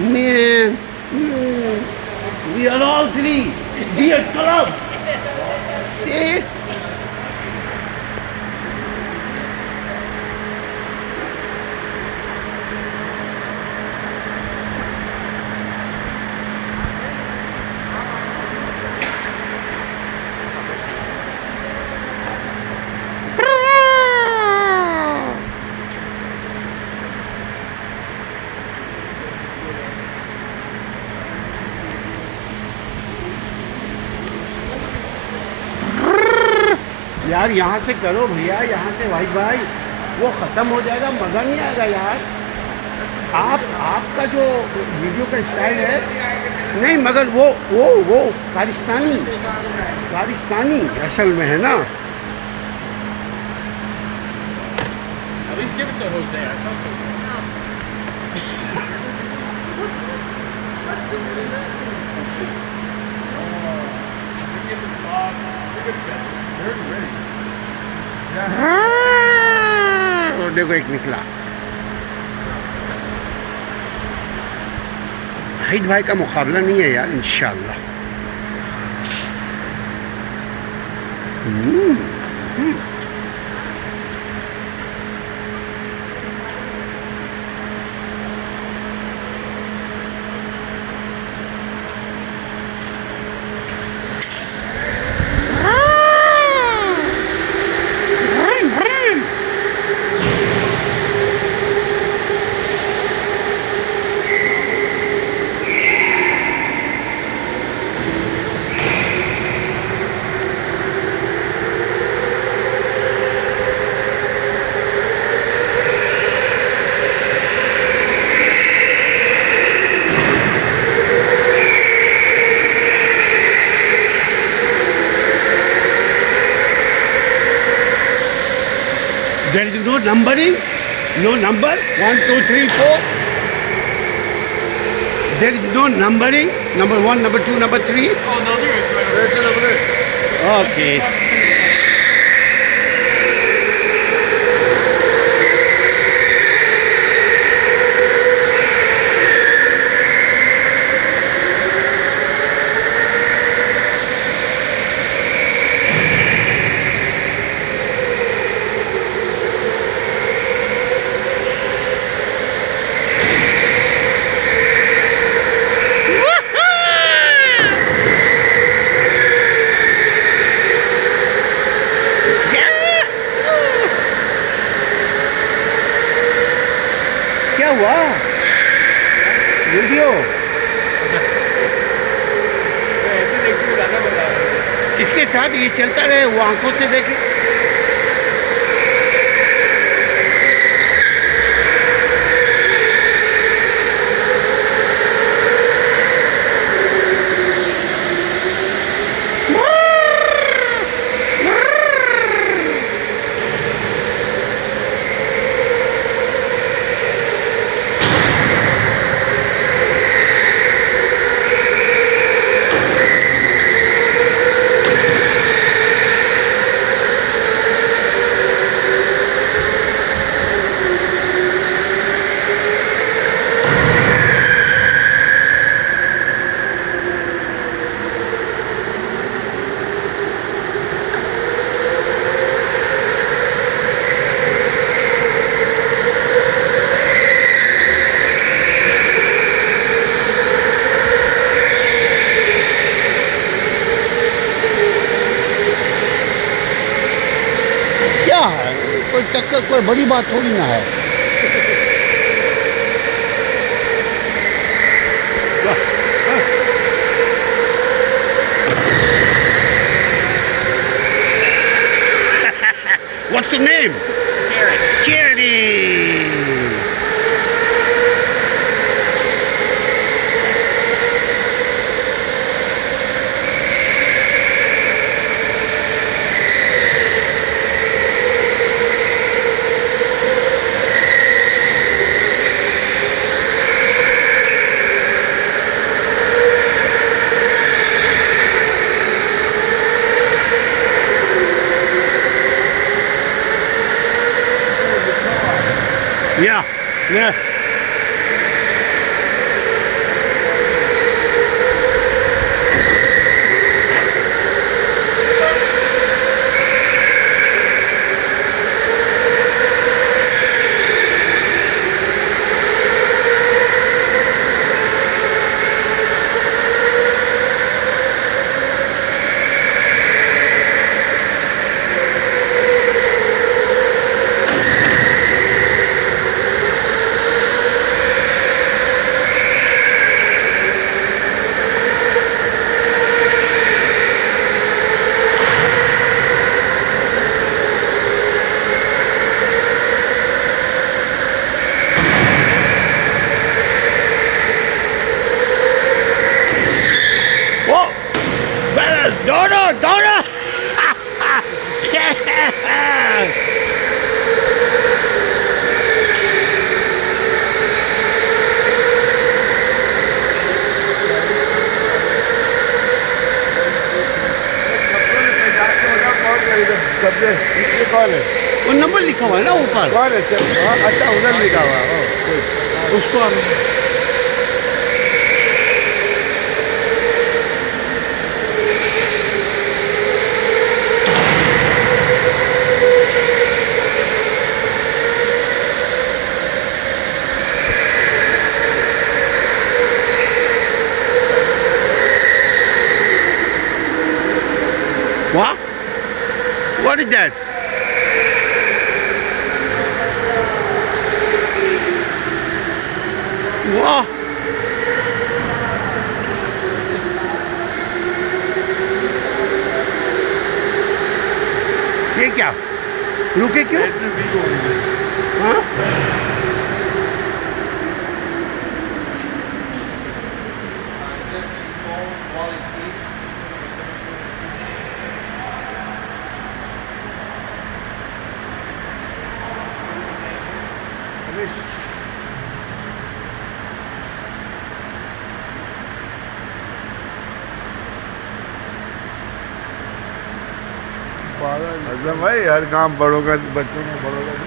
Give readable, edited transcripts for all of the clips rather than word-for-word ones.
Man, we are all three. Dear club. See? यार यहाँ से करो भैया, यहाँ से भाई वो ख़त्म हो जाएगा, मज़ा नहीं आएगा यार। आपका जो वीडियो का स्टाइल है नहीं, मगर वो कारिस्तानी असल में है ना। At least give it to Jose. I trust Jose. और देखो एक निकला। हाइद भाई का मुकाबला नहीं है यार, इंशाल्लाह। There is no numbering, no number, 1, 2, 3, 4. There is no numbering, number 1, number 2, number 3. Oh, no, there is. Right over there. Okay. क्या हुआ? वीडियो ऐसे देखते हुए गाना बजा रहा है। इसके साथ ये चलता रहे, वो आंखों से देखे। क्या है, कोई टक्कर, कोई बड़ी बात थोड़ी ना है। What's your name? Charity. Yeah, yeah. सबसे ये कौन है? वो नंबर लिखा हुआ है ना ऊपर, कौन है सर? हाँ, अच्छा उधर लिखा हुआ है। ओह, कोई उसको What? What is that? Wow. ये क्या? रुके क्यों? हाँ? अजम भाई हर काम बड़ों का, बच्चों का बड़ों का।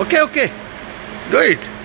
Okay, okay. Do it.